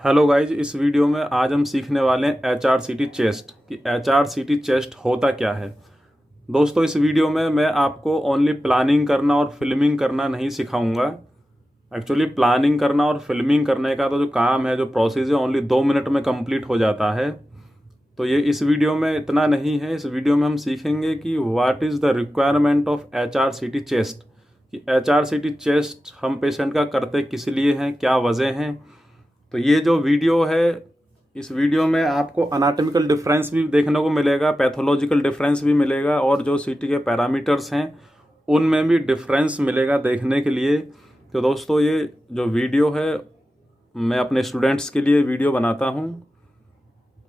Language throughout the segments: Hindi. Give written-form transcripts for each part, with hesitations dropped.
हेलो गाइज, इस वीडियो में आज हम सीखने वाले हैं HRCT चेस्ट कि HRCT चेस्ट होता क्या है। दोस्तों, इस वीडियो में मैं आपको ओनली प्लानिंग करना और फिल्मिंग करना नहीं सिखाऊंगा। एक्चुअली प्लानिंग करना और फिल्मिंग करने का तो जो काम है, जो प्रोसेस है, ओनली 2 मिनट में कंप्लीट हो जाता है। तो ये इस वीडियो में इतना नहीं है। इस वीडियो में हम सीखेंगे कि what is the requirement of HRCT chest, कि HRCT चेस्ट हम पेशेंट का करते किस लिए हैं, क्या वजह हैं। तो ये जो वीडियो है, इस वीडियो में आपको अनाटॉमिकल डिफरेंस भी देखने को मिलेगा, पैथोलॉजिकल डिफरेंस भी मिलेगा, और जो सीटी के पैरामीटर्स हैं उनमें भी डिफरेंस मिलेगा देखने के लिए। तो दोस्तों, ये जो वीडियो है मैं अपने स्टूडेंट्स के लिए वीडियो बनाता हूँ।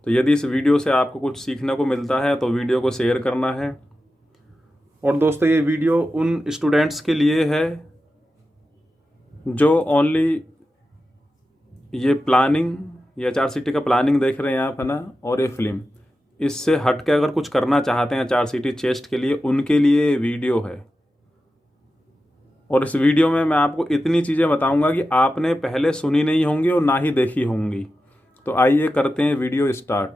तो यदि इस वीडियो से आपको कुछ सीखने को मिलता है तो वीडियो को शेयर करना है। और दोस्तों, ये वीडियो उन स्टूडेंट्स के लिए है जो ओनली ये प्लानिंग, ये HRCT का प्लानिंग देख रहे हैं आप, है ना, और ये फिल्म, इससे हट के अगर कुछ करना चाहते हैं HRCT चेस्ट के लिए, उनके लिए ये वीडियो है। और इस वीडियो में मैं आपको इतनी चीज़ें बताऊंगा कि आपने पहले सुनी नहीं होंगी और ना ही देखी होंगी। तो आइए करते हैं वीडियो स्टार्ट।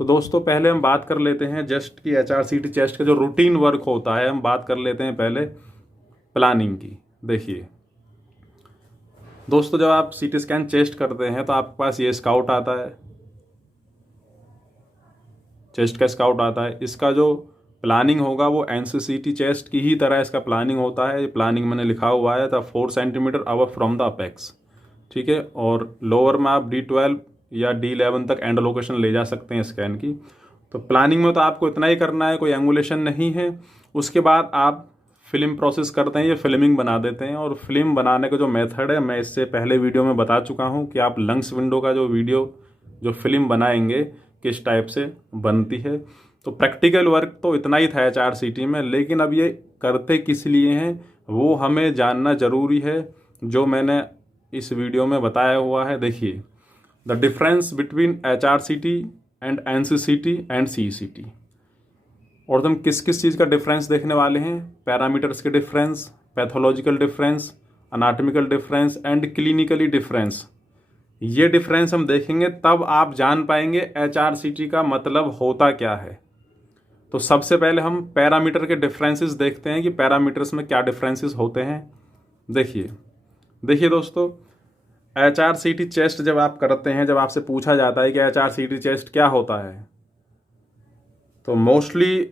तो दोस्तों, पहले हम बात कर लेते हैं जस्ट कि HRCT चेस्ट का जो रूटीन वर्क होता है, हम बात कर लेते हैं पहले प्लानिंग की। देखिए दोस्तों, जब आप CT स्कैन चेस्ट करते हैं तो आपके पास ये स्काउट आता है, चेस्ट का स्काउट आता है। इसका जो प्लानिंग होगा वो NCCT चेस्ट की ही तरह इसका प्लानिंग होता है। ये प्लानिंग मैंने लिखा हुआ है, था 4 centimetre above from the apex, ठीक है। और लोअर में आप D12 या D11 तक एंड लोकेशन ले जा सकते हैं स्कैन की। तो प्लानिंग में तो आपको इतना ही करना है, कोई एंगुलेशन नहीं है। उसके बाद आप फिल्म प्रोसेस करते हैं, ये फिल्मिंग बना देते हैं। और फिल्म बनाने का जो मेथड है, मैं इससे पहले वीडियो में बता चुका हूँ कि आप लंग्स विंडो का जो वीडियो, जो फिल्म बनाएंगे किस टाइप से बनती है। तो प्रैक्टिकल वर्क तो इतना ही था HRCT में, लेकिन अब ये करते किस लिए हैं वो हमें जानना जरूरी है, जो मैंने इस वीडियो में बताया हुआ है। देखिए, the difference between HRCT and NCCT and CECT। और हम किस किस चीज़ का डिफरेंस देखने वाले हैं, पैरामीटर्स के difference, pathological difference, anatomical difference and clinically difference. ये डिफरेंस हम देखेंगे, तब आप जान पाएंगे HRCT का मतलब होता क्या है। तो सबसे पहले हम पैरामीटर के डिफरेंसेस देखते हैं कि पैरामीटर्स में क्या डिफरेंसेस होते हैं। देखिए देखिए दोस्तों, HRCT चेस्ट जब आप करते हैं, जब आपसे पूछा जाता है कि HRCT चेस्ट क्या होता है, तो मोस्टली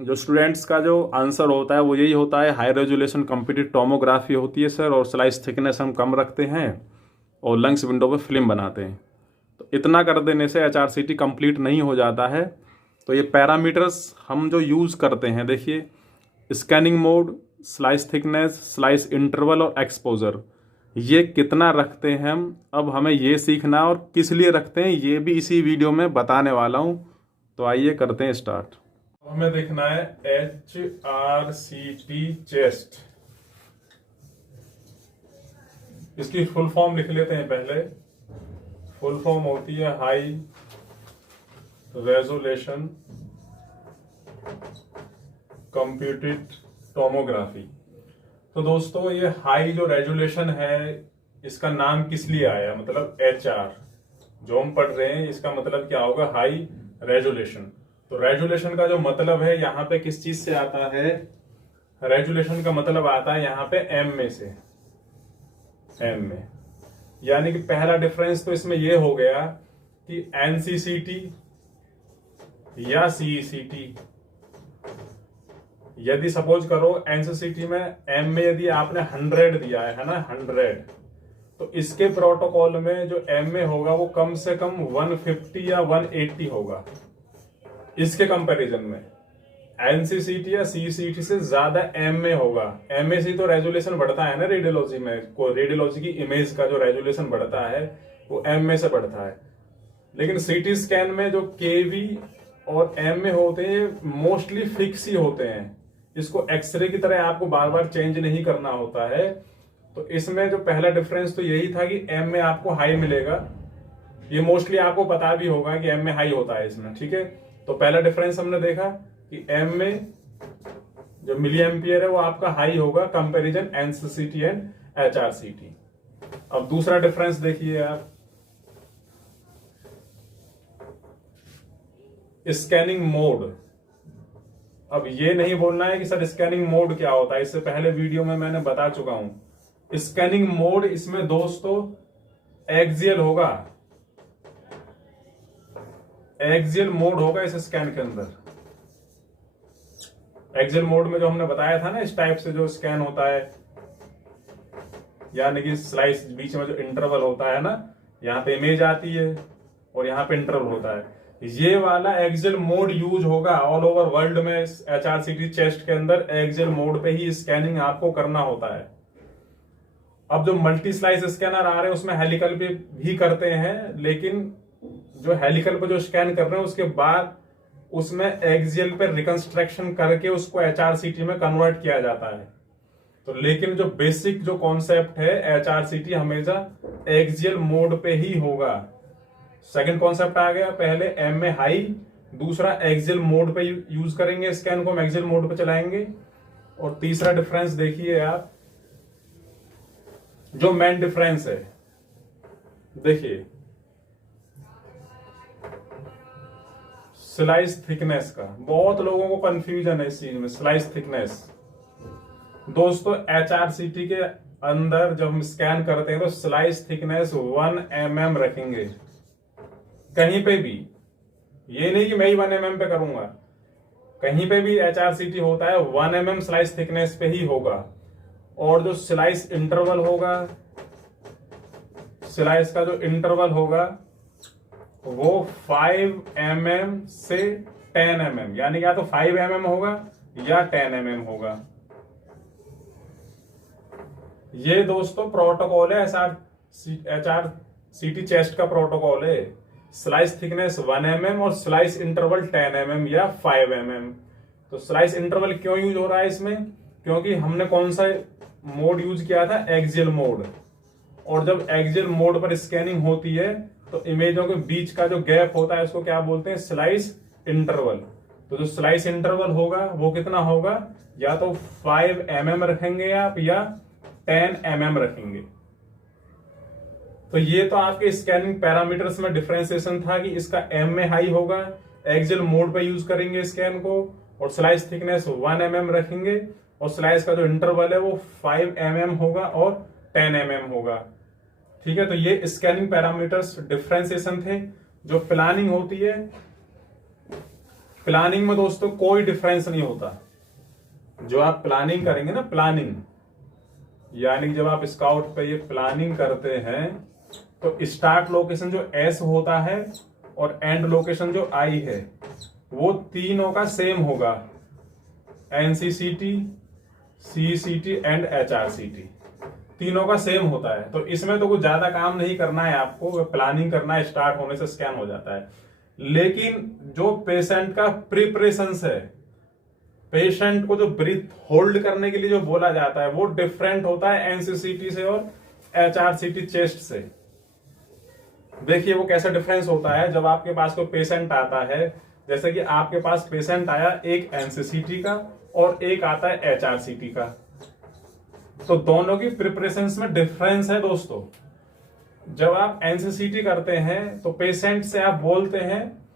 जो स्टूडेंट्स का जो आंसर होता है वो यही होता है, हाई रेजोल्यूशन कंप्यूटेड टोमोग्राफी होती है सर, और स्लाइस थिकनेस हम कम रखते हैं और लंग्स विंडो पे फिल्म बनाते हैं। तो इतना कर देने से HRCT कंप्लीट नहीं हो जाता है। तो ये पैरामीटर्स हम जो यूज़ करते हैं, देखिए, scanning mode, slice thickness, slice interval और एक्सपोजर, ये कितना रखते हैं हम, अब हमें ये सीखना, और किस लिए रखते हैं ये भी इसी वीडियो में बताने वाला हूँ। तो आइए करते हैं स्टार्ट। हमें देखना है HRCT चेस्ट। इसकी फुल फॉर्म लिख लेते हैं पहले। फुल फॉर्म होती है हाई रेजोल्यूशन कंप्यूटेड टोमोग्राफी। तो दोस्तों, ये हाई जो रेजोल्यूशन है, इसका नाम किस लिए आया, मतलब HR जो हम पढ़ रहे हैं, इसका मतलब क्या होगा, हाई रेजोल्यूशन। तो रेजोल्यूशन का जो मतलब है यहाँ पे किस चीज से आता है, रेजोल्यूशन का मतलब आता है यहाँ पे M में से, M में। यानी कि पहला डिफरेंस तो इसमें ये हो गया कि NCCT या CECT, यदि सपोज करो NCCT में M में यदि आपने 100 दिया है ना, 100, तो इसके प्रोटोकॉल में जो M में होगा वो कम से कम 150 या 180 होगा। इसके कंपैरिजन में NCCT या CECT से ज्यादा M में होगा। M में से तो रेजोल्यूशन बढ़ता है ना रेडियोलॉजी में, रेडियोलॉजी की इमेज का जो रेजोल्यूशन बढ़ता है वो M में से बढ़ता है। लेकिन CT स्कैन में जो KV और M में होते हैं मोस्टली फिक्स ही होते हैं। इसको एक्सरे की तरह आपको बार बार चेंज नहीं करना होता है। तो इसमें जो पहला डिफरेंस तो यही था कि M में आपको हाई मिलेगा। ये मोस्टली आपको पता भी होगा कि M में हाई होता है इसमें, ठीक है। तो पहला डिफरेंस हमने देखा कि M में जो मिली एम्पियर है वो आपका हाई होगा कंपैरिजन NCCT एंड HRCT। अब दूसरा डिफरेंस देखिए आप, स्कैनिंग मोड। अब ये नहीं बोलना है कि सर स्कैनिंग मोड क्या होता है, इससे पहले वीडियो में मैंने बता चुका हूं। स्कैनिंग मोड इसमें दोस्तों एक्सियल होगा, एक्सियल मोड होगा इस स्कैन के अंदर। एक्सियल मोड में जो हमने बताया था ना, इस टाइप से जो स्कैन होता है, यानी कि स्लाइस बीच में जो इंटरवल होता है ना, यहाँ पे इमेज आती है और यहाँ पे इंटरवल होता है, ये वाला एक्सियल मोड यूज होगा ऑल ओवर वर्ल्ड में। HRCT चेस्ट के अंदर एक्सियल मोड पे ही स्कैनिंग आपको करना होता है। अब जो मल्टी स्लाइस स्कैनर आ रहे हैं उसमें हेलिकल पे भी करते हैं, लेकिन जो हेलिकल पे जो स्कैन कर रहे हैं उसके बाद उसमें एक्सियल पे रिकंस्ट्रक्शन करके उसको HRCT में कन्वर्ट किया जाता है। तो लेकिन जो बेसिक जो कॉन्सेप्ट है HRCT हमेशा एक्सियल मोड पे ही होगा। सेकंड कॉन्सेप्ट आ गया, पहले MA हाई, दूसरा एक्सियल मोड पे यूज करेंगे स्कैन को, हम एक्सियल मोड पे चलाएंगे। और तीसरा डिफरेंस देखिए आप, जो मेन डिफरेंस है देखिए स्लाइस थिकनेस का। बहुत लोगों को कंफ्यूजन है इस चीज में, स्लाइस थिकनेस। दोस्तों HRCT के अंदर जब हम स्कैन करते हैं तो स्लाइस थिकनेस 1 mm रखेंगे कहीं पे भी। ये नहीं कि मैं ही 1 mm पे करूंगा, कहीं पे भी HRCT होता है 1 mm स्लाइस थिकनेस पे ही होगा। और जो स्लाइस इंटरवल होगा, स्लाइस का जो इंटरवल होगा वो 5 mm से 10 mm, यानी या तो 5 mm होगा या 10 mm होगा। ये दोस्तों प्रोटोकॉल है, HRCT चेस्ट का प्रोटोकॉल है। स्लाइस थिकनेस 1 mm और स्लाइस इंटरवल 10 mm या 5 mm। तो स्लाइस इंटरवल क्यों यूज हो रहा है इसमें, क्योंकि हमने कौन सा मोड यूज किया था, एक्सियल मोड। और जब एक्सियल मोड पर स्कैनिंग होती है तो इमेजों के बीच का जो गैप होता है उसको क्या बोलते हैं, स्लाइस इंटरवल। तो जो स्लाइस इंटरवल होगा वो कितना होगा, या तो 5 mm रखेंगे आप या 10 mm रखेंगे। तो ये तो आपके स्कैनिंग पैरामीटर्स में डिफरेंशिएशन था कि इसका MA हाई होगा, एक्सियल मोड पे यूज करेंगे स्कैन को, और स्लाइस थिकनेस 1 mm रखेंगे, और स्लाइस का जो इंटरवल है वो 5 mm होगा और 10 mm होगा। ठीक है, तो ये स्कैनिंग पैरामीटर्स डिफरेंशिएशन थे। जो प्लानिंग होती है, प्लानिंग में दोस्तों कोई डिफरेंस नहीं होता। जो आप प्लानिंग करेंगे ना, प्लानिंग यानी जब आप स्काउट पे ये प्लानिंग करते हैं तो स्टार्ट लोकेशन जो S होता है और एंड लोकेशन जो I है वो तीनों का सेम होगा, NCCT, CCT एंड HRCT, तीनों का सेम होता है। तो इसमें तो कुछ ज्यादा काम नहीं करना है आपको, प्लानिंग करना है, स्टार्ट होने से स्कैन हो जाता है। लेकिन जो पेशेंट का प्रिपरेशंस है, पेशेंट को जो ब्रीथ होल्ड करने के लिए जो बोला जाता है वो डिफरेंट होता है NCCT से और HRCT चेस्ट से। देखिए वो कैसा डिफरेंस होता है। जब आपके पास कोई पेशेंट आता है, जैसे कि आपके पास पेशेंट आया एक NCCT का और एक आता है HRCT का, तो दोनों की प्रिपरेशंस में डिफरेंस है दोस्तों। जब आप NCCT करते हैं तो पेशेंट से आप बोलते हैं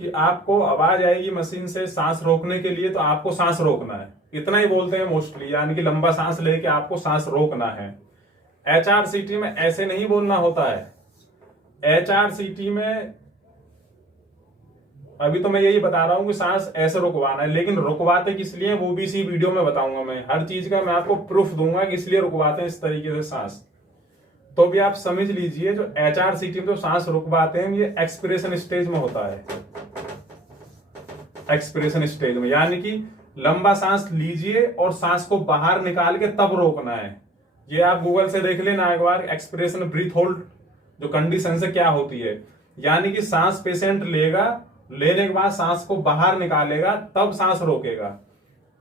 कि आपको आवाज आएगी मशीन से सांस रोकने के लिए, तो आपको सांस रोकना है, इतना ही बोलते हैं मोस्टली, यानी कि लंबा सांस लेके आपको सांस रोकना है। HRCT में ऐसे नहीं बोलना होता है। HRCT में अभी तो मैं यही बता रहा हूं कि सांस ऐसे रुकवाना है, लेकिन रुकवाते किस लिए वो भी इसी वीडियो में बताऊंगा। मैं हर चीज का मैं आपको प्रूफ दूंगा कि इसलिए रुकवाते हैं इस तरीके से सांस। तो भी आप समझ लीजिए, जो HRCT में जो सांस रुकवाते हैं ये एक्सपिरेशन स्टेज में होता है। एक्सपिरेशन स्टेज में यानी कि लंबा सांस लीजिए और सांस को बाहर निकाल के तब रोकना है। ये आप गूगल से देख लेना एक बार, एक्सपिरेशन ब्रीथ होल्ड जो कंडीशन से क्या होती है। यानी कि सांस पेशेंट लेगा, लेने के बाद सांस को बाहर निकालेगा तब सांस रोकेगा।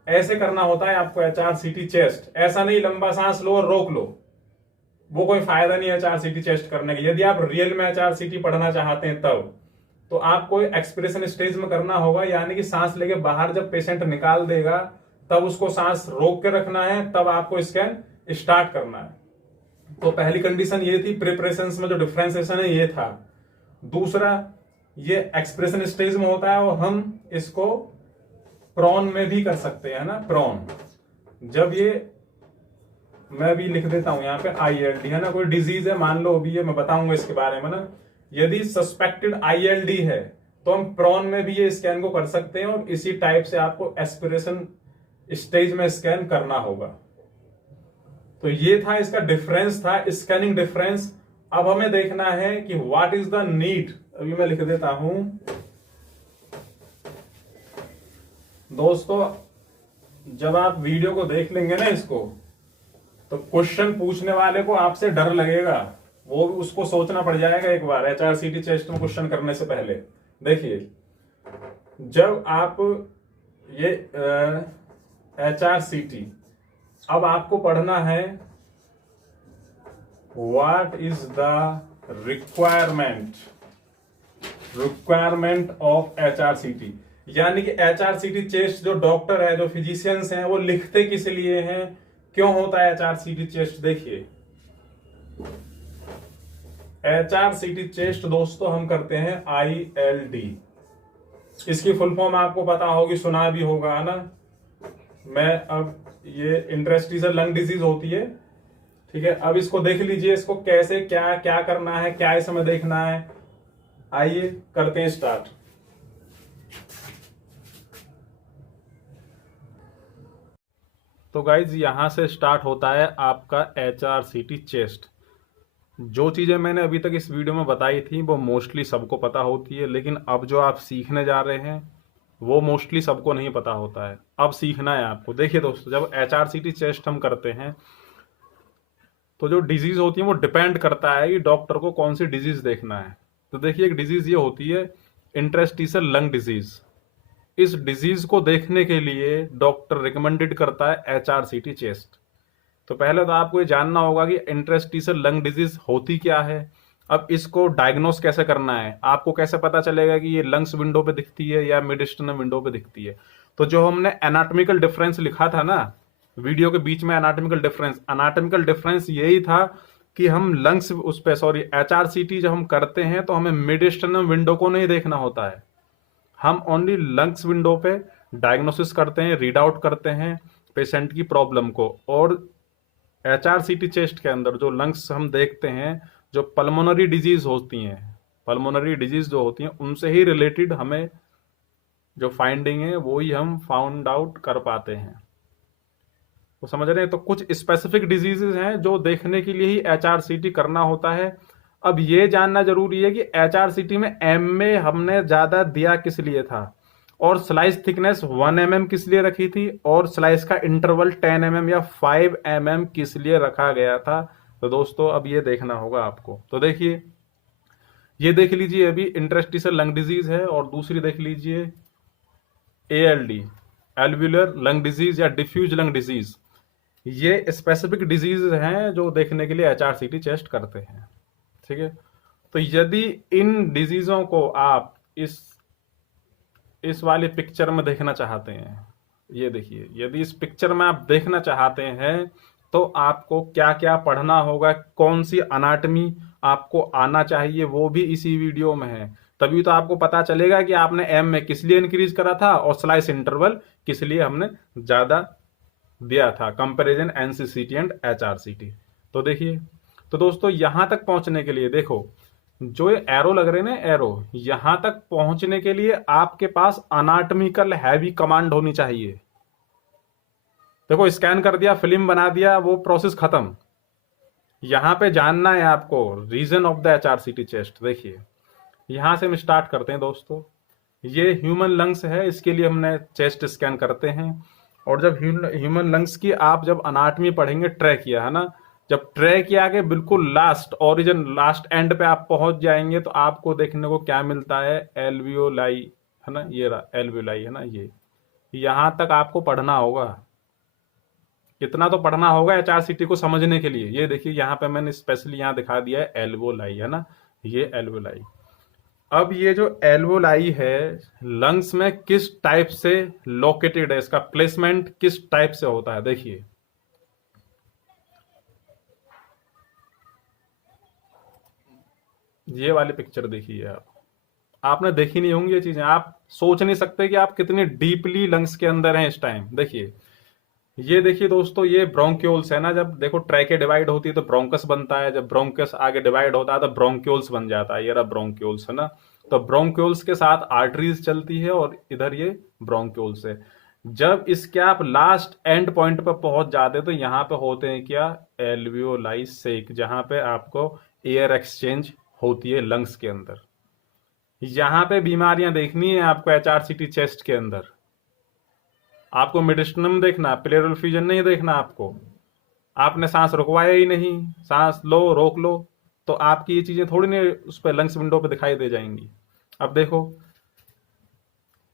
ऐसे करना होता है आपको HRCT चेस्ट। ऐसा नहीं लंबा सांस लो और रोक लो, वो कोई फायदा नहीं है HRCT चेस्ट करने का। यदि आप रियल में HRCT पढ़ना चाहते हैं तब तो आपको एक्सपिरेशन स्टेज में करना होगा, यानी कि सांस लेके बाहर जब पेशेंट निकाल देगा तब उसको सांस रोक के रखना है, तब आपको स्कैन स्टार्ट करना है। तो पहली कंडीशन ये थी, प्रिपरेशंस में जो डिफरेंशिएशन है ये था। दूसरा ये एक्सप्रेशन स्टेज में होता है और हम इसको प्रॉन में भी कर सकते हैं ना, प्रॉन। जब ये, मैं भी लिख देता हूं यहाँ पे ILD है ना, कोई डिजीज है मान लो अभी, ये मैं बताऊंगा इसके बारे में ना। यदि सस्पेक्टेड ILD है तो हम प्रॉन में भी ये स्कैन को कर सकते हैं और इसी टाइप से आपको एस्पिरेशन स्टेज में स्कैन करना होगा। तो ये था इसका डिफरेंस, था स्कैनिंग डिफरेंस। अब हमें देखना है कि व्हाट इज द नीड। अभी मैं लिख देता हूं दोस्तों, जब आप वीडियो को देख लेंगे ना इसको, तो क्वेश्चन पूछने वाले को आपसे डर लगेगा, वो उसको सोचना पड़ जाएगा एक बार HRCT चेस्ट में क्वेश्चन करने से पहले। देखिए, जब आप ये HRCT, अब आपको पढ़ना है what is the requirement of HRCT। यानी कि HRCT चेस्ट जो डॉक्टर है, जो फिजिशियंस हैं, वो लिखते किस लिए हैं, क्यों होता है HRCT चेस्ट। देखिए, HRCT चेस्ट दोस्तों हम करते हैं ILD। इसकी फुल फॉर्म आपको पता होगी, सुना भी होगा, है ना। मैं अब ये इंटरस्टिशियल लंग डिजीज होती है, ठीक है। अब इसको देख लीजिए, इसको कैसे क्या क्या करना है, क्या इसमें देखना है। आइए करते हैं स्टार्ट। तो गाइज यहां से स्टार्ट होता है आपका HRCT चेस्ट। जो चीजें मैंने अभी तक इस वीडियो में बताई थी वो मोस्टली सबको पता होती है, लेकिन अब जो आप सीखने जा रहे हैं वो मोस्टली सबको नहीं पता होता है। अब सीखना है आपको। देखिए दोस्तों, जब HRCT चेस्ट हम करते हैं तो जो डिजीज होती है वो डिपेंड करता है कि डॉक्टर को कौन सी डिजीज देखना है। तो देखिए, एक डिजीज ये होती है इंटरस्टिशियल लंग डिजीज। इस डिजीज को देखने के लिए डॉक्टर रिकमेंडेड करता है HRCT चेस्ट। तो पहले तो आपको ये जानना होगा कि इंटरस्टिशियल लंग डिजीज होती क्या है। अब इसको डायग्नोस कैसे करना है, आपको कैसे पता चलेगा कि ये लंग्स विंडो पे दिखती है या मिड विंडो पे दिखती है। तो जो हमने एनाटॉमिकल डिफरेंस लिखा था ना वीडियो के बीच में, एनाटॉमिकल डिफरेंस यही था कि हम लंग्स उस पे, सॉरी, HRCT जब हम करते हैं तो हमें मिड विंडो को नहीं देखना होता है। हम ओनली लंग्स विंडो पे डायग्नोसिस करते हैं, रीड आउट करते हैं पेशेंट की प्रॉब्लम को। और HRCT चेस्ट के अंदर जो लंग्स हम देखते हैं, जो पल्मोनरी डिजीज होती हैं, पल्मोनरी डिजीज जो होती हैं, उनसे ही रिलेटेड हमें जो फाइंडिंग है वो ही हम फाउंड आउट कर पाते हैं। तो समझ रहे हैं। तो कुछ स्पेसिफिक डिजीजेस हैं जो देखने के लिए ही HRCT करना होता है। अब ये जानना जरूरी है कि HRCT में MA हमने ज्यादा दिया किस लिए था, और स्लाइस थिकनेस 1 mm किस लिए रखी थी, और स्लाइस का इंटरवल 10 mm या 5 mm किस लिए रखा गया था। तो दोस्तों अब ये देखना होगा आपको। तो देखिए, ये देख लीजिए, अभी इंटरस्टिशियल लंग डिजीज है, और दूसरी देख लीजिए ALD, एल्वुलर लंग डिजीज या डिफ्यूज लंग डिजीज। ये स्पेसिफिक डिजीज हैं जो देखने के लिए HRCT चेस्ट करते हैं, ठीक है। तो यदि इन डिजीजों को आप इस वाली पिक्चर में देखना चाहते हैं, ये देखिए, यदि इस पिक्चर में आप देखना चाहते हैं तो आपको क्या क्या पढ़ना होगा, कौन सी अनाटमी आपको आना चाहिए, वो भी इसी वीडियो में है। तभी तो आपको पता चलेगा कि आपने M में किस लिए इंक्रीज करा था और स्लाइस इंटरवल किस लिए हमने ज्यादा दिया था, कंपैरिजन NCCT एंड HRCT। तो देखिए, तो दोस्तों यहां तक पहुंचने के लिए देखो, जो ये एरो लग रहे हैं ना, एरो, यहां तक पहुंचने के लिए आपके पास अनाटमिकल हैवी कमांड होनी चाहिए। देखो, स्कैन कर दिया, फिल्म बना दिया, वो प्रोसेस खत्म। यहां पे जानना है आपको reason of the HRCT chest. देखिए, यहां से हम स्टार्ट करते हैं दोस्तों। ये ह्यूमन लंग्स है, इसके लिए हमने चेस्ट स्कैन करते हैं। और जब ह्यूमन लंग्स की आप जब अनाटमी पढ़ेंगे, ट्रैकिया, है ना, जब ट्रैकिया के बिल्कुल लास्ट ओरिजिन, लास्ट एंड पे आप पहुंच जाएंगे तो आपको देखने को क्या मिलता है, एल्वियोलाई, है ना, ये रहा एल्वियोलाई, है ना। ये यहां तक आपको पढ़ना होगा, इतना तो पढ़ना होगा HRCT को समझने के लिए। ये देखिए, यहाँ पे मैंने स्पेशली यहाँ दिखा दिया है एल्वोलाई, है ना, ये एल्वोलाई। अब ये जो एल्वोलाई है लंग्स में किस टाइप से लोकेटेड है, इसका प्लेसमेंट किस टाइप से होता है, देखिए। ये वाली पिक्चर देखिए आप, आपने देखी नहीं होंगी ये चीजें, आप सोच नहीं सकते कि आप कितनी डीपली लंग्स के अंदर हैं इस टाइम। देखिए, ये देखिए दोस्तों, ये ब्रोंक्यूल्स है ना, जब देखो ट्रैके डिवाइड होती है तो ब्रोंकस बनता है, जब ब्रोंकस आगे डिवाइड होता है तो ब्रोंक्यूल्स बन जाता है, ये रहा ब्रोंक्यूल्स है ना। तो ब्रोंक्यूल्स के साथ आर्टरीज चलती है और इधर ये ब्रोंक्यूल्स है। जब इसके आप लास्ट एंड पॉइंट पर पहुंच जाते हैं तो यहाँ पे होते हैं क्या, एल्वियोलाई सेक, जहां पे आपको एयर एक्सचेंज होती है लंग्स के अंदर। यहां पे बीमारियां देखनी है आपको एचआरसीटी चेस्ट के अंदर, आपको मेडिस्टनम देखना, प्लेरल फ्यूजन नहीं देखना आपको। आपने सांस रुकवाया ही नहीं, सांस लो रोक लो, तो आपकी ये चीजें थोड़ी नहीं उस पर लंग्स विंडो पे दिखाई दे जाएंगी। अब देखो,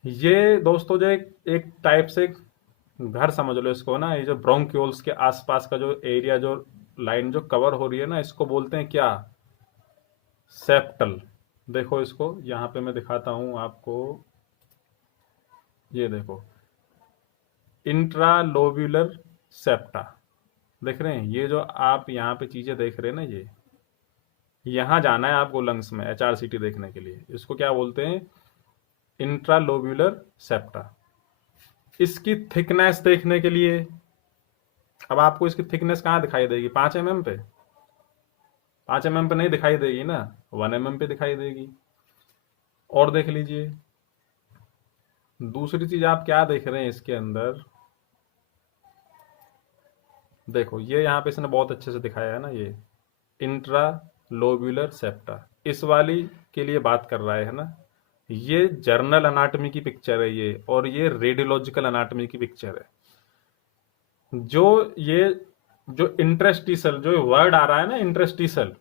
ये दोस्तों जो एक टाइप से घर समझ लो इसको ना, ये जो ब्रोंक्यूल्स के आसपास का जो एरिया, जो लाइन जो कवर हो रही है ना, इसको बोलते हैं क्या, सेप्टल। देखो इसको यहां पे मैं दिखाता हूं आपको, ये देखो इंट्रालोब्यूलर सेप्टा, देख रहे हैं, ये जो आप यहाँ पे चीजें देख रहे हैं ना, ये यहां जाना है आपको लंग्स में एचआरसीटी देखने के लिए, इसको क्या बोलते हैं, इंट्रालोब्यूलर सेप्टा। इसकी थिकनेस देखने के लिए, अब आपको इसकी थिकनेस कहाँ दिखाई देगी, 5 mm पे, 5 mm पे नहीं दिखाई देगी ना, 1 mm पे दिखाई देगी। और देख लीजिए दूसरी चीज आप क्या देख रहे हैं इसके अंदर, देखो ये यहाँ पे इसने बहुत अच्छे से दिखाया है ना, ये इंट्रा लोब्यूलर सेप्टा, इस वाली के लिए बात कर रहा है ना। ये जर्नल अनाटमी की पिक्चर है ये, और ये रेडियोलॉजिकल अनाटमी की पिक्चर है। ये जो इंटरेस्टिसल, जो वर्ड आ रहा है ना इंटरेस्टिसल,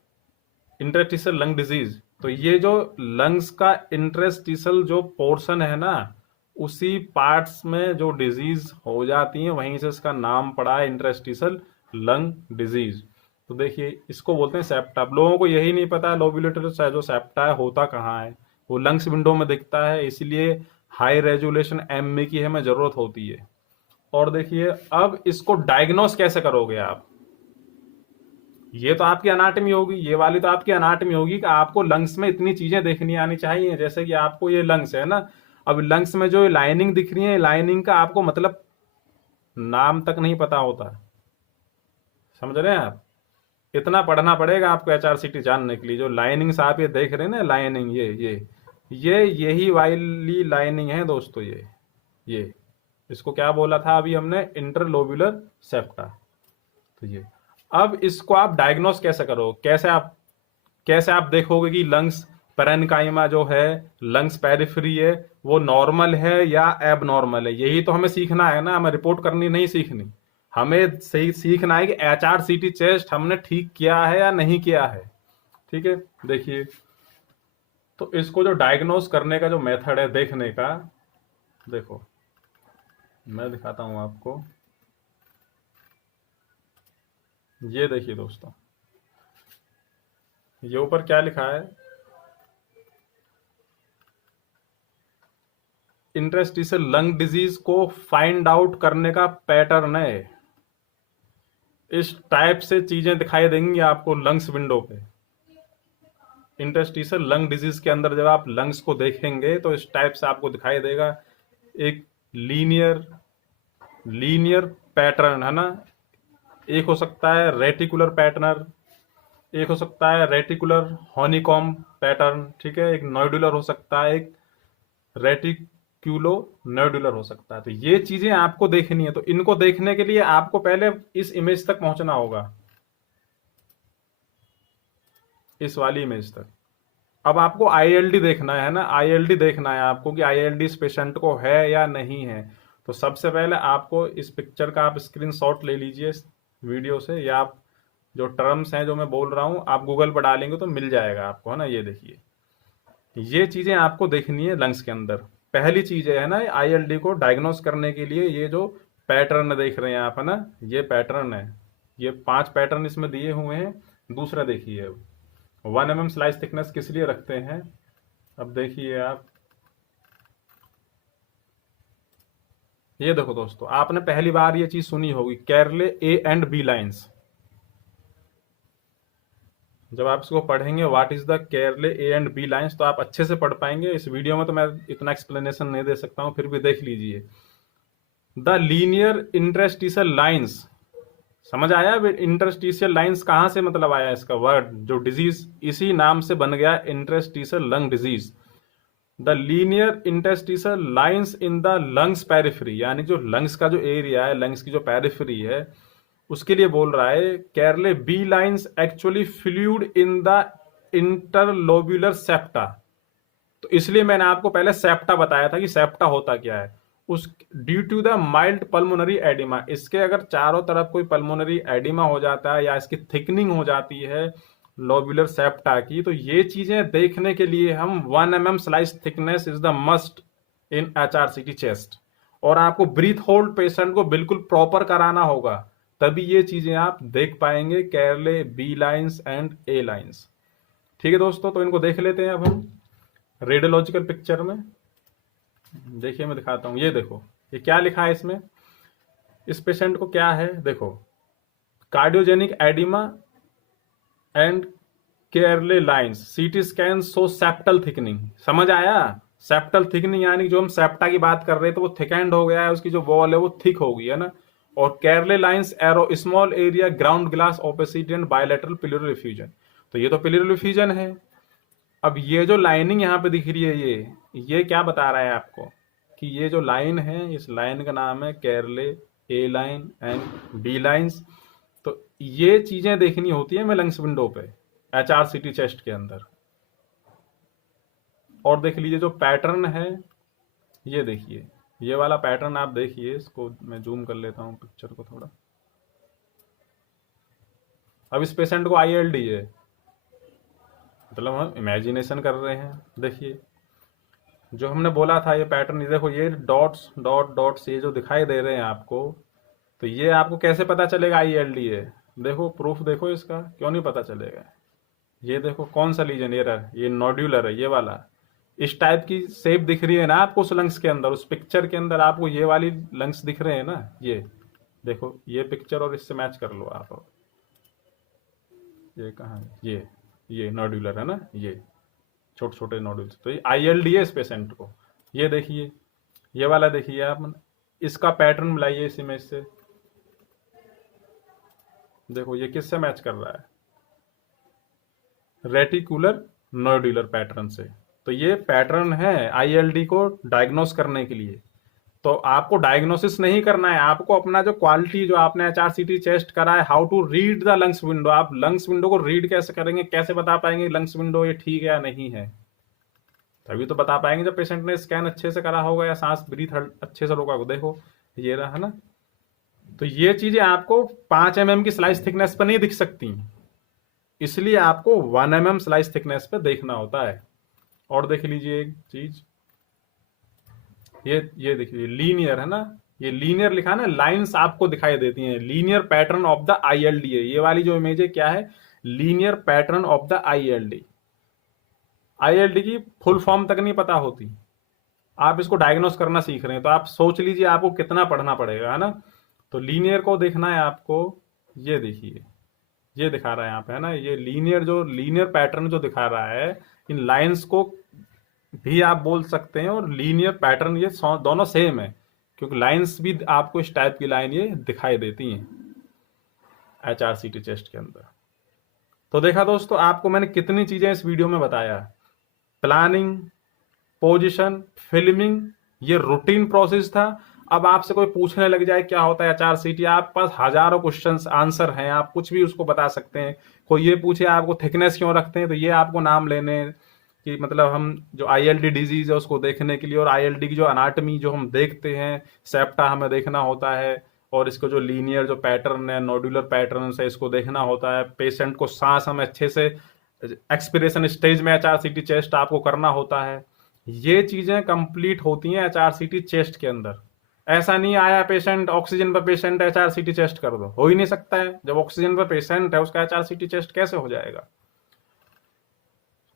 इंटरेस्टिसल लंग डिजीज, तो ये जो लंग्स का इंटरेस्टिसल जो पोर्शन है ना, उसी पार्ट्स में जो डिजीज हो जाती है, वहीं से इसका नाम पड़ा है इंटरेस्टिसल लंग डिजीज। तो देखिए इसको बोलते हैं सेप्टा। लोगों को यही नहीं पता लोब्यूलेटर जो सेप्टा है होता कहाँ है, वो लंग्स विंडो में दिखता है, इसलिए हाई रेजोल्यूशन एमए की हमें जरूरत होती है। और देखिए अब इसको डायग्नोस कैसे करोगे आप, ये तो आपकी अनाटमी होगी, ये वाली तो आपकी अनाटमी होगी कि आपको लंग्स में इतनी चीजें देखनी आनी चाहिए, जैसे कि आपको ये लंग्स है ना, अब लंग्स में जो लाइनिंग दिख रही है, लाइनिंग का आपको मतलब नाम तक नहीं पता होता, समझ रहे हैं आप, इतना पढ़ना पड़ेगा आपको एचआरसीटी जानने के लिए। जो लाइनिंग्स आप ये देख रहे हैं ना, लाइनिंग यही वाली लाइनिंग है दोस्तों, ये इसको क्या बोला था अभी हमने, इंटरलोब्यूलर सेप्टा। तो ये, अब इसको आप डायग्नोस कैसे करो, कैसे आप देखोगे कि लंग्स पेरेन्काइमा जो है, लंग्स पेरिफेरी है, वो नॉर्मल है या एब नॉर्मल है, यही तो हमें सीखना है ना, हमें रिपोर्ट करनी नहीं सीखनी, हमें सही सीखना है कि एचआरसीटी चेस्ट हमने ठीक किया है या नहीं किया है। ठीक है, देखिए तो इसको जो डायग्नोस करने का जो मेथड है देखने का, देखो मैं दिखाता हूं आपको, ये देखिए दोस्तों, ये ऊपर क्या लिखा है, इंटरस्टिशियल लंग डिजीज को फाइंड आउट करने का पैटर्न है। इस टाइप से चीजें दिखाई देंगी आपको लंग्स विंडो पे। इंटरस्टिशियल लंग डिजीज के अंदर जब आप लंग्स को देखेंगे तो इस टाइप से आपको दिखाई देगा, एक लीनियर पैटर्न है ना, एक हो सकता है रेटिकुलर पैटर्न, एक हो सकता है रेटिकुलर हॉनीकॉम पैटर्न, ठीक है, एक नोडुलर हो सकता है, एक रेटिक्यूलो नोडुलर हो सकता है। तो ये चीजें आपको देखनी है, तो इनको देखने के लिए आपको पहले इस इमेज तक पहुंचना होगा, इस वाली इमेज तक। अब आपको आईएलडी देखना है ना, आईएलडी देखना है आपको कि आईएलडी इस पेशेंट को है या नहीं है। तो सबसे पहले आपको इस पिक्चर का आप स्क्रीनशॉट ले लीजिए इस वीडियो से, या आप जो टर्म्स हैं जो मैं बोल रहा हूं आप गूगल पर डालेंगे तो मिल जाएगा आपको, है ना। ये देखिए, ये चीजें आपको देखनी है लंग्स के अंदर। पहली चीज है ना आईएलडी को डायग्नोस करने के लिए, ये जो पैटर्न देख रहे हैं आप, है ना, ये पैटर्न है, ये 5 पैटर्न इसमें दिए हुए हैं। दूसरा देखिए, 1 mm स्लाइस थिकनेस किस लिए रखते हैं, अब देखिए आप, ये देखो दोस्तों, आपने पहली बार ये चीज सुनी होगी, कैरले ए एंड बी लाइंस, जब आप इसको पढ़ेंगे व्हाट इज द केरले ए एंड बी लाइंस, तो आप अच्छे से पढ़ पाएंगे। इस वीडियो में तो मैं इतना एक्सप्लेनेशन नहीं दे सकता हूँ, फिर भी देख लीजिए। द लीनियर इंटरस्टिशियल लाइंस, समझ आया इंटरस्टिशियल लाइंस कहाँ से मतलब आया इसका वर्ड, जो डिजीज इसी नाम से बन गया interstitial lung disease. The linear interstitial lines in the lungs periphery, यानी जो लंग्स का जो एरिया है, लंग्स की जो पेरिफेरी है, उसके लिए बोल रहा है Kerley B lines actually fluid in the interlobular septa. तो इसलिए मैंने आपको पहले सेप्टा बताया था कि सेप्टा होता क्या है। उस due to the mild pulmonary oedema, इसके अगर चारों तरफ कोई पल्मोनरी एडिमा हो जाता है या इसकी थिकनिंग हो जाती है लोब्यूलर सेप्टा की, तो ये चीजें देखने के लिए हम 1 mm slice thickness is the must in HRCT chest. और आपको ब्रीथ होल्ड पेशेंट को बिल्कुल प्रॉपर कराना होगा, तभी ये चीजें आप देख पाएंगे Kerley B lines and A lines. ठीक है दोस्तों, तो इनको देख लेते हैं अब हम रेडियोलॉजिकल पिक्चर में। देखिए मैं दिखाता हूं, ये देखो ये क्या लिखा है इसमें। इस पेशेंट को क्या है, देखो कार्डियोजेनिक एडिमा एंड केरले लाइंस, सीटी स्कैन सो सेप्टल थिकनिंग। समझ आया, सेप्टल थिकनिंग यानी जो हम सेप्टा की बात कर रहे थे वो थिकेंड हो गया है, उसकी जो वॉल है वो थिक हो गई है ना। और केरले lines arrow small area ground glass opacity and bilateral pillar effusion, तो ये तो पिलर इफ्यूजन है। अब ये जो लाइनिंग यहाँ पे दिख रही है, ये क्या बता रहा है आपको कि ये जो लाइन है, इस लाइन का नाम है केरले ए लाइन एंड बी लाइंस। तो ये चीजें देखनी होती है हमें लंग्स विंडो पे HRCT चेस्ट के अंदर। और देख लीजिए जो पैटर्न है, ये देखिए ये वाला पैटर्न आप देखिए, इसको मैं जूम कर लेता हूँ पिक्चर को थोड़ा। अब इस पेशेंट को ILD है, मतलब हम इमेजिनेशन कर रहे हैं। देखिए जो हमने बोला था ये पैटर्न, ये देखो ये डॉट्स डॉट डॉट्स ये जो दिखाई दे रहे हैं आपको, तो ये आपको कैसे पता चलेगा ILD है। देखो प्रूफ देखो इसका, क्यों नहीं पता चलेगा। ये देखो कौन सा लीजन, ये नोड्यूलर है, ये वाला इस टाइप की शेप दिख रही है ना आपको उस लंग्स के अंदर। उस पिक्चर के अंदर आपको ये वाली लंग्स दिख रहे हैं ना, ये देखो ये पिक्चर और इससे मैच कर लो आप। ये कहाँ है, ये नोड्यूलर है ना, ये छोटे छोटे नोड्यूल्स, तो ये ILD है इस पेशेंट को। ये देखिए ये वाला देखिए आप, इसका पैटर्न मिलाइए इस इमेज से, देखो ये किससे मैच कर रहा है, रेटिकुलर नोड्यूलर पैटर्न से। तो ये पैटर्न है ILD को डायग्नोस करने के लिए। तो आपको डायग्नोसिस नहीं करना है, आपको अपना जो क्वालिटी जो आपने HRCT चेस्ट करा है, how to read the lungs window, आप लंग्स विंडो को रीड कैसे करेंगे, कैसे बता पाएंगे लंग्स विंडो ये ठीक है या नहीं है। तभी तो बता पाएंगे जब पेशेंट ने स्कैन अच्छे से करा होगा या सांस ब्रीथ अच्छे से रोका होगा। देखो ये रहा है ना, तो ये चीजें आपको 5 mm की स्लाइस थिकनेस पर नहीं दिख सकती, इसलिए आपको 1 mm स्लाइस थिकनेस पे देखना होता है। और देख लीजिए एक चीज, ये देखिए लीनियर है ना, ये लीनियर लिखा है ना, लाइंस आपको दिखाई देती हैं। Linear pattern of the ILD है, ये वाली जो इमेज है क्या है, linear pattern of the ILD। ILD की फुल फॉर्म तक नहीं पता होती, आप इसको डायग्नोस करना सीख रहे हैं, तो आप सोच लीजिए आपको कितना पढ़ना पड़ेगा, है ना। तो लीनियर को देखना है आपको, ये देखिए ये दिखा रहा है यहाँ पे, है ना, ये लीनियर पैटर्न जो दिखा रहा है, इन लाइंस को भी आप बोल सकते हैं और लीनियर पैटर्न, ये दोनों सेम है, क्योंकि लाइंस भी आपको इस टाइप की लाइन ये दिखाई देती हैं HRCT चेस्ट के अंदर। तो देखा दोस्तों, आपको मैंने कितनी चीजें इस वीडियो में बताया, प्लानिंग, पोजीशन, फिल्मिंग, ये रूटीन प्रोसेस था। अब आपसे कोई पूछने लग जाए क्या होता है HRCT, आपके पास हजारों क्वेश्चंस आंसर हैं, आप कुछ भी उसको बता सकते हैं। कोई ये पूछे आपको थिकनेस क्यों रखते हैं, तो ये आपको नाम लेने कि मतलब हम जो ILD डिजीज है उसको देखने के लिए, और ILD की जो अनाटमी जो हम देखते हैं, सेप्टा हमें देखना होता है, और इसको जो लीनियर जो पैटर्न है, नोडुलर पैटर्न है, इसको देखना होता है। पेशेंट को सांस हमें अच्छे से एक्सपिरेशन स्टेज में HRCT चेस्ट आपको करना होता है। ये चीजें कंप्लीट होती हैं HRCT चेस्ट के अंदर। ऐसा नहीं आया पेशेंट ऑक्सीजन पर पेशेंट HRCT चेस्ट कर दो, हो ही नहीं सकता है। जब ऑक्सीजन पर पेशेंट है उसका HRCT चेस्ट कैसे हो जाएगा।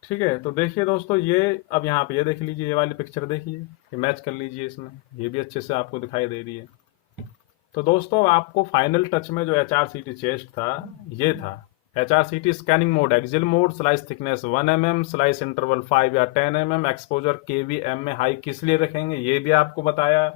ठीक है, तो देखिए दोस्तों, ये अब यहाँ पे ये देख लीजिए, ये वाली पिक्चर देखिए, ये मैच कर लीजिए इसमें, ये भी अच्छे से आपको दिखाई दे रही है। तो दोस्तों आपको फाइनल टच में जो HRCT चेस्ट था, ये था HRCT scanning mode, axial mode, slice thickness 1 mm, slice interval 5 या 10 mm, एक्सपोजर KVM में हाई किस लिए रखेंगे ये भी आपको बताया,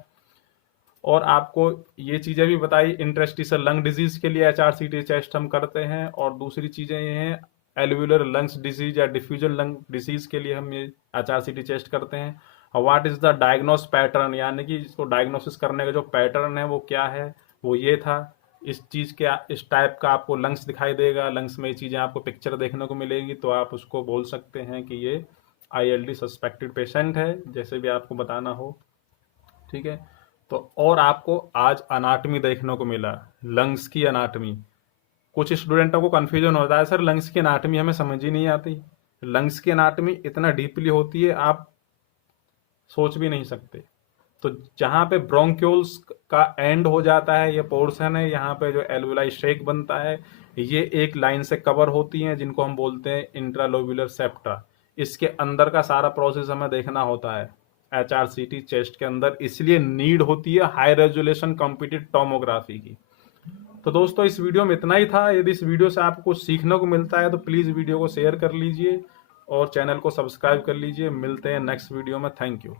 और आपको ये चीज़ें भी बताई इंटरस्टिशियल लंग डिजीज के लिए HRCT टेस्ट हम करते हैं, और दूसरी चीज़ें ये हैं एल्वुलर लंग्स डिजीज या डिफ्यूजन लंग डिजीज के लिए हम ये HRCT टेस्ट करते हैं। और what is the diagnose pattern, यानी कि इसको डायग्नोसिस करने का जो पैटर्न है वो क्या है, वो ये था। इस चीज़ के इस टाइप का आपको लंग्स दिखाई देगा, लंग्स में ये चीज़ें आपको पिक्चर देखने को मिलेगी, तो आप उसको बोल सकते हैं कि ये ILD सस्पेक्टेड पेशेंट है, जैसे भी आपको बताना हो। ठीक है, तो और आपको आज अनाटमी देखने को मिला, लंग्स की अनाटमी। कुछ स्टूडेंटों को कन्फ्यूजन होता है, सर लंग्स की अनाटमी हमें समझ ही नहीं आती। लंग्स की अनाटमी इतना डीपली होती है आप सोच भी नहीं सकते। तो जहाँ पे ब्रोंक्यूल्स का एंड हो जाता है, ये पोर्शन है, यहाँ पे जो एल्वुलाई शेक बनता है, ये एक लाइन से कवर होती हैं, जिनको हम बोलते हैं इंट्रालोब्यूलर सेप्टा। इसके अंदर का सारा प्रोसेस हमें देखना होता है HRCT चेस्ट के अंदर, इसलिए नीड होती है हाई रेजोल्यूशन कंप्यूटेड टोमोग्राफी की। तो दोस्तों इस वीडियो में इतना ही था। यदि इस वीडियो से आपको कुछ सीखने को मिलता है तो प्लीज़ वीडियो को शेयर कर लीजिए और चैनल को सब्सक्राइब कर लीजिए। मिलते हैं नेक्स्ट वीडियो में। Thank you.